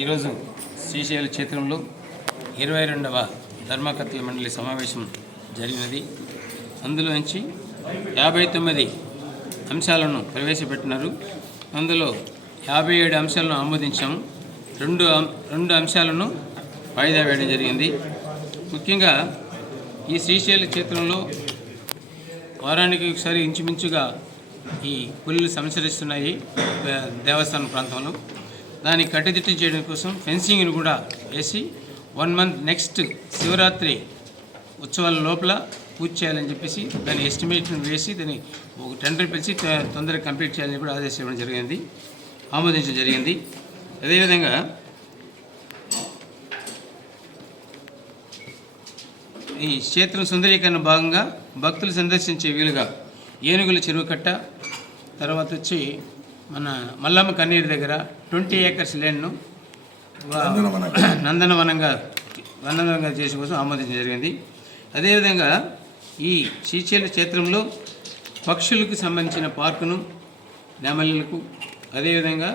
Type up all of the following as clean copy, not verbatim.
ఈరోజు శ్రీశైల క్షేత్రంలో 22వ ధర్మకర్తల మండలి సమావేశం జరిగినది. అందులోంచి 59 అంశాలను ప్రవేశపెట్టినారు. అందులో 57 అంశాలను ఆమోదించాము. రెండు అంశాలను వాయిదా వేయడం జరిగింది. ముఖ్యంగా ఈ శ్రీశైల క్షేత్రంలో వారానికి ఒకసారి ఇంచుమించుగా ఈ పులులు సంచరిస్తున్నాయి దేవస్థానం ప్రాంతంలో. దాన్ని కట్టుదిట్టం చేయడం కోసం ఫెన్సింగ్ను కూడా వేసి 1 మంత్ నెక్స్ట్ శివరాత్రి ఉత్సవాల లోపల పూర్తి చేయాలని చెప్పేసి దాని ఎస్టిమేట్ను వేసి దాన్ని ఒక టెండర్ పిలిచి తొందరగా కంప్లీట్ చేయాలని కూడా ఆదేశించడం జరిగింది, ఆమోదించడం జరిగింది. అదేవిధంగా ఈ క్షేత్రం సుందరీకరణ భాగంగా భక్తులు సందర్శించే వీలుగా ఏనుగుల చెరువు కట్ట, తర్వాత వచ్చి మన మల్లమ్మ కన్నీరు దగ్గర 20 acres ల్యాండ్ను నందనవనంగా చేసే కోసం ఆమోదించడం జరిగింది. అదేవిధంగా ఈ శ్రీశైల క్షేత్రంలో పక్షులకు సంబంధించిన పార్కును, నెమళ్ళకు, అదేవిధంగా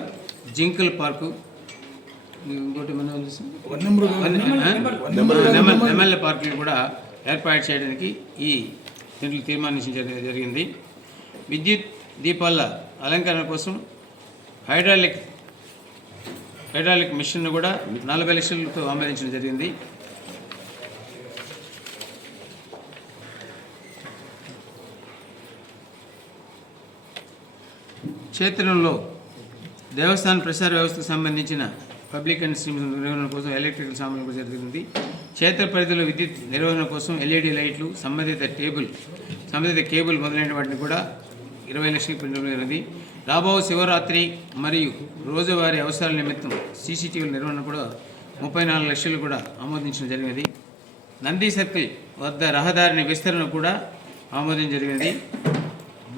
జింకల పార్కు, ఇంకోటి నెమళ్ళ పార్కులు కూడా ఏర్పాటు చేయడానికి ఈ దీంట్లో తీర్మానించడం జరిగింది. విద్యుత్ దీపాల అలంకరణ కోసం హైడ్రాలిక్ మిషన్ను కూడా 40 లక్షలతో ఆమోదించడం జరిగింది. క్షేత్రంలో దేవస్థాన ప్రసార వ్యవస్థకు సంబంధించిన పబ్లిక్ అండ్ స్ట్రీమ్స్ నిర్వహణ కోసం ఎలక్ట్రికల్ సామాన్లు కూడా జరిగింది. క్షేత్ర పరిధిలో విద్యుత్ నిర్వహణ కోసం LED లైట్లు, సంబంధిత కేబుల్ మొదలైన వాటిని కూడా 20 లక్షలకు పెంచడం జరిగింది. రాబో శివరాత్రి మరియు రోజువారీ అవసరాల నిమిత్తం CCTVల నిర్వహణ కూడా 34 లక్షలు కూడా ఆమోదించడం జరిగినది. నంది సర్కిల్ వద్ద రహదారిని విస్తరణ కూడా ఆమోదించడం జరిగినది.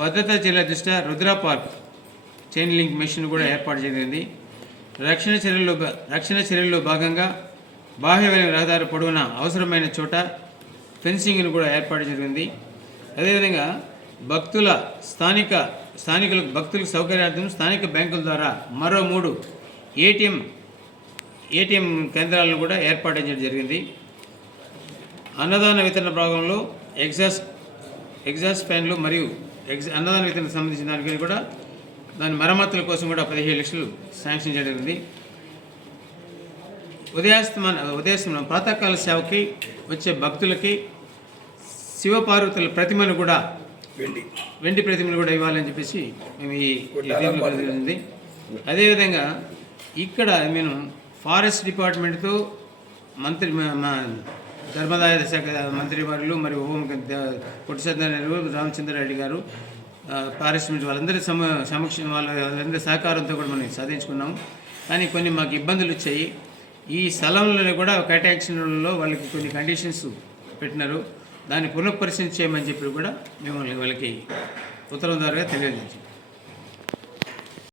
భద్రతా చర్యల దృష్ట్యా Rudra park chain link machine కూడా ఏర్పాటు జరిగింది. రక్షణ చర్యల్లో భాగంగా బాహ్య రహదారి పొడవున అవసరమైన చోట ఫెన్సింగ్ను కూడా ఏర్పాటు జరిగింది. అదేవిధంగా భక్తులకు సౌకర్యార్థం స్థానిక బ్యాంకుల ద్వారా మరో 3 ఏటీఎం కేంద్రాలను కూడా ఏర్పాటు చేయడం జరిగింది. అన్నదాన వితరణ భాగంలో ఎగ్జాస్ట్ ఫ్యాన్లు మరియు అన్నదాన వితరణ సంబంధించిన దానికి కూడా దాని మరమ్మతుల కోసం కూడా 17 లక్షలు శాంక్షన్ చేయడం జరిగింది. ఉదయాస్తమనం ప్రాతకాల సేవకి వచ్చే భక్తులకి శివపార్వతుల ప్రతిమను కూడా వెండి ప్రతిమను కూడా ఇవ్వాలని చెప్పేసి మేము ఈ జరిగింది. అదేవిధంగా ఇక్కడ నేను ఫారెస్ట్ డిపార్ట్మెంట్తో మా ధర్మదాయ శాఖ మంత్రి వారు మరియు పొట్టి సత్యనారాయణ, రామచంద్రారెడ్డి గారు, ఫారెస్ట్ మినిస్టర్ వాళ్ళందరి సమక్షం వాళ్ళందరి సహకారంతో కూడా మనం సాధించుకున్నాము. కానీ కొన్ని మాకు ఇబ్బందులు వచ్చాయి. ఈ స్థలంలో కూడా కేటాయించడంలో వాళ్ళకి కొన్ని కండిషన్స్ పెట్టినారు. దాన్ని పునఃపరిశీలన చేయమని చెప్పి కూడా మేము వాళ్ళకి ఉత్తరం ద్వారా తెలియజేసాం.